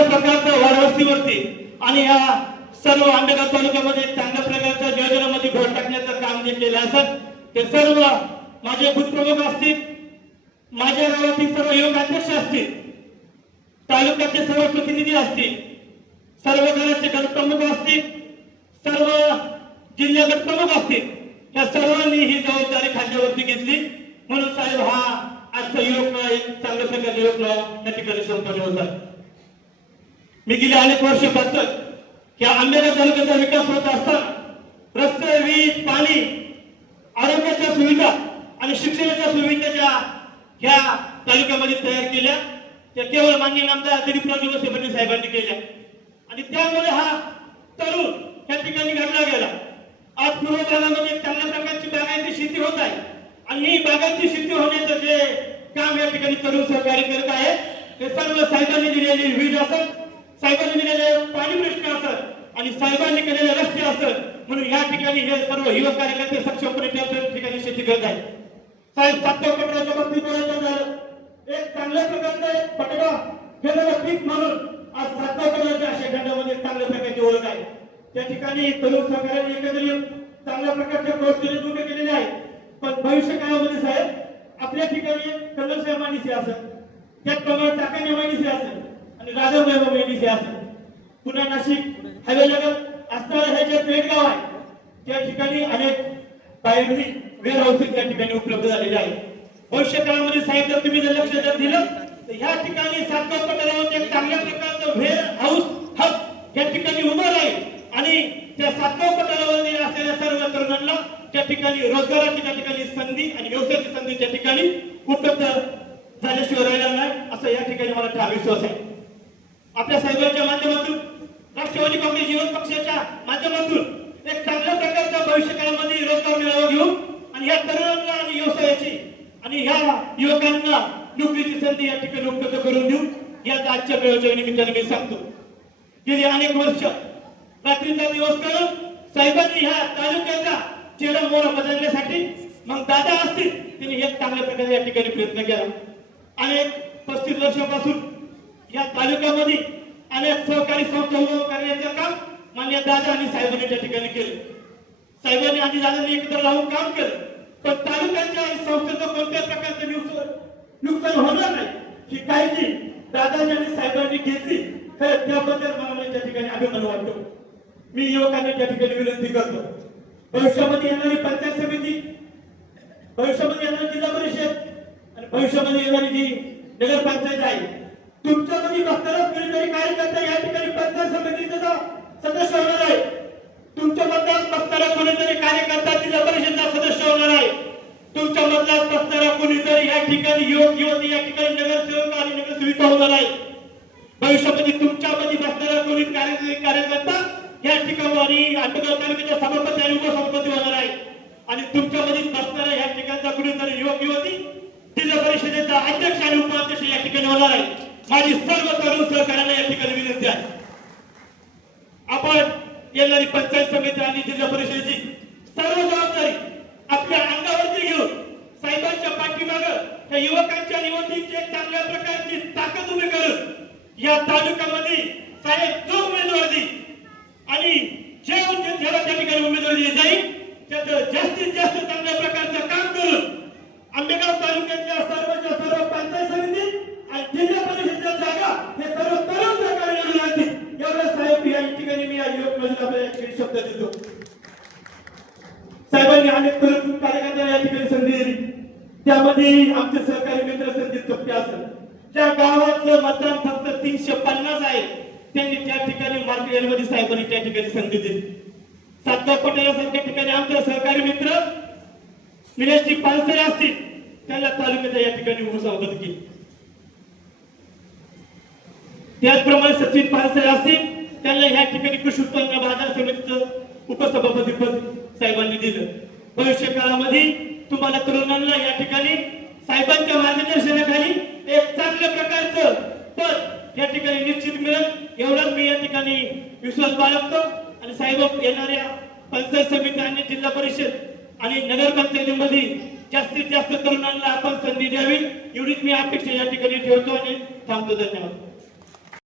सर्व प्रकारच्या वाढवस्तीवरती आणि या सर्व आंबेगाव तालुक्यामध्ये चांगल्या प्रकारच्या योजनामध्ये भर टाकण्याचं काम जे केलं असत ते सर्व माझे भूतप्रमुख असतील माझ्या गावातील सर्व योग अध्यक्ष असतील तालुक्याचे सर्व प्रतिनिधी असतील सर्व घराचे गटप्रमुख असतील सर्व जिल्हा गटप्रमुख असतील या सर्वांनी ही जबाबदारी खांद्यावरती घेतली. म्हणून साहेब हा आजचा युवक एक चांगल्या प्रकारचा युवक या ठिकाणी संपन्न होतात मी गेले अनेक वर्ष पाहतो की आंबेगाव तालुक्याचा विकास होत असताना रस्ते वीज पाणी आरोग्याच्या सुविधा आणि शिक्षणाच्या सुविधा ज्या ह्या तालुक्यामध्ये तयार केल्या त्या केवळ मान्य आमदार दिलीपराव दिवसे पाटील साहेबांनी केल्या. आणि त्यामुळे हा तरुण त्या ठिकाणी घडला गेला. आज पूर्व भागामध्ये चांगल्या प्रकारची बागायती शेती होत आहे. आणि ही बागायती शेती होण्याचं जे काम या ठिकाणी तरुण सहकार्य करत आहे ते सर्व साहेबांनी दिलेली वीज असत साहेबांनी दिलेले पाणी प्रश्न असत आणि साहेबांनी केलेले रस्ते असत म्हणून या ठिकाणी हे सर्व युवक कार्यकर्ते सक्षमपणे त्या ठिकाणी शेती करत आहेत. साहेब सातव्या पत्राच्या बाबतीत बोलायचं झालं. एक चांगल्या प्रकारचे पटका हे जरा पीक म्हणून आज सातव्या पत्राच्या अशा खंडामध्ये चांगल्या प्रकारची ओळख आहे. त्या ठिकाणी तरुण सहकार्याने एकत्रित चांगल्या प्रकारच्या प्रवृत्तीने दूर केलेले आहेत पण भविष्य काळामध्ये साहेब आपल्या ठिकाणी कलर साहेब मानिसी असेल त्याचप्रमाणे चाकण्या मानिसी असेल आणि राजा वैभव मानिसी असेल पुन्हा नाशिक हायवे लगत असणारं हे जे पेडगाव आहे त्या ठिकाणी अनेक प्रायमरी वेअर हाऊसिंग त्या ठिकाणी उपलब्ध झालेले आहे. भविष्य काळामध्ये साहेब जर तुम्ही जर लक्ष जर दिलं तर ह्या ठिकाणी सातगाव पठारावर एक चांगल्या प्रकारचं वेअर हाऊस हब या ठिकाणी उभं राहील. आणि त्या सातगाव पठारावर असलेल्या सर्व तरुणांना त्या ठिकाणी रोजगाराची त्या ठिकाणी संधी आणि व्यवसायाची संधी त्या ठिकाणी उपलब्ध झाल्याशिवाय राहिला नाही असं या ठिकाणी मला ठाम विश्वास आहे. आपल्या साहेबांच्या माध्यमातून राष्ट्रवादी काँग्रेस युवक पक्षाच्या माध्यमातून एक चांगल्या प्रकारच्या भविष्य काळामध्ये रोजगार मेळावा घेऊन आणि या तरुणांना आणि व्यवसायाची आणि ह्या युवकांना नोकरीची संधी या ठिकाणी उपलब्ध करून देऊ. याच आजच्या मेळाव्याच्या निमित्ताने मी सांगतो. गेली अनेक वर्ष रात्रीचा दिवस करून साहेबांनी ह्या तालुक्याचा चेहरा मोहरा बदलण्यासाठी मग दादा असतील त्यांनी एक चांगल्या प्रकारे या ठिकाणी प्रयत्न केला. अनेक पस्तीस वर्षापासून या तालुक्यामध्ये अनेक सहकारी संस्था उभं करण्याचं काम मान्य दादा आणि साहेबांनी त्या ठिकाणी केलं. साहेबांनी आणि दादांनी एकत्र राहून काम केलं. पण तालुक्याच्या संस्थेचं कोणत्याच प्रकारचं नुकसान नुकसान होणार नाही ही काळजी दादांनी आणि साहेबांनी घेतली. तर त्याबद्दल मला म्हणजे त्या ठिकाणी अभिमान वाटतो. मी युवकांनी त्या ठिकाणी विनंती करतो. भविष्यामध्ये येणारी पंचायत समिती भविष्यामध्ये येणारी जिल्हा परिषद आणि भविष्यामध्ये येणारी जी नगरपंचायत आहे तुमच्यामध्ये बसणारा काय कार्यकर्ता या ठिकाणी पंचायत समितीचा सदस्य होणार आहे तुमच्या मतदार बसणारा कोणीतरी कार्यकर्ता जिल्हा परिषदचा सदस्य होणार आहे. तुमच्या मतदार बसणारा कोणीतरी या ठिकाणी युवक युवती या ठिकाणी नगरसेवक आणि नगरसेविका होणार आहे. भविष्यामध्ये तुमच्यामध्ये बसणारा कोणी कार्य कार्यकर्ता या ठिकाणी आंबेगाव तालुक्याच्या सभापती आणि उपसभापती होणार आहे. आणि तुमच्यामध्ये बसणारा या ठिकाणचा कुणीतरी युवक युवती जिल्हा परिषदेचा अध्यक्ष आणि उपाध्यक्ष या ठिकाणी होणार आहे. माझी सर्व तरुण सहकार्याला या ठिकाणी विनंती आहे. आपण येणारी पंचायत समिती आणि जिल्हा परिषदेची सर्व जबाबदारी आपल्या अंगावरती घेऊन साहेबांच्या पाठीमाग त्या युवकांच्या निवडणुकीची एक चांगल्या प्रकारची ताकद उभी करून या तालुक्यामध्ये साहेब जो उमेदवार देईल. आणि जे जे- ज्याला त्या ठिकाणी उमेदवारी दिली जाईल त्याचं जास्तीत जास्त चांगल्या प्रकारचं काम करून आंबेगाव तालुक्यातल्या सर्वच्या सर्व पंचायत समिती आणि जिल्हा परिषदेच्या जागा हे सर्व तरुण सहकारी निवडून आणतील एवढं साहेब या ठिकाणी मी या युवक मजूर आपल्याला या शब्द देतो. साहेबांनी अनेक तरुण कार्यकर्त्यांना या ठिकाणी संधी दिली. त्यामध्ये आमचे सहकारी मित्र संदीप चोपटे असेल त्या गावातलं मतदान फक्त तीनशे पन्नास आहे त्यांनी त्या ठिकाणी मार्केटमध्ये साहेबांनी त्या ठिकाणी संधी दिली. सातगाव पटेलासारख्या ठिकाणी आमचे सहकारी मित्र निलेशजी पानसरे असतील त्यांना तालुक्याच्या या ठिकाणी उसावगत केली. त्याचप्रमाणे सचिन पानसरे असतील त्यांना या ठिकाणी कृषी उत्पन्न बाजार समितीचं उपसभापती पद साहेबांनी दिलं. भविष्य काळामध्ये तुम्हाला तरुणांना या ठिकाणी साहेबांच्या मार्गदर्शनाखाली एक चांगल्या प्रकारचं पद या ठिकाणी निश्चित मिळेल. एवढाच मी या ठिकाणी विश्वास बाळगतो. आणि साहेब येणाऱ्या पंचायत समिती आणि जिल्हा परिषद आणि नगरपंचायतीमध्ये जास्तीत जास्त तरुणांना आपण संधी द्यावी. एवढीच मी अपेक्षा या ठिकाणी ठेवतो आणि थांबतो. धन्यवाद.